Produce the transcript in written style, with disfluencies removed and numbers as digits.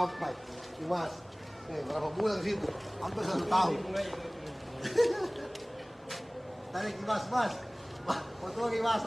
kampai. Mas, berapa bulan ke situ? Hampir 1 tahun. Tarik Mas, Mas. Foto lagi Mas.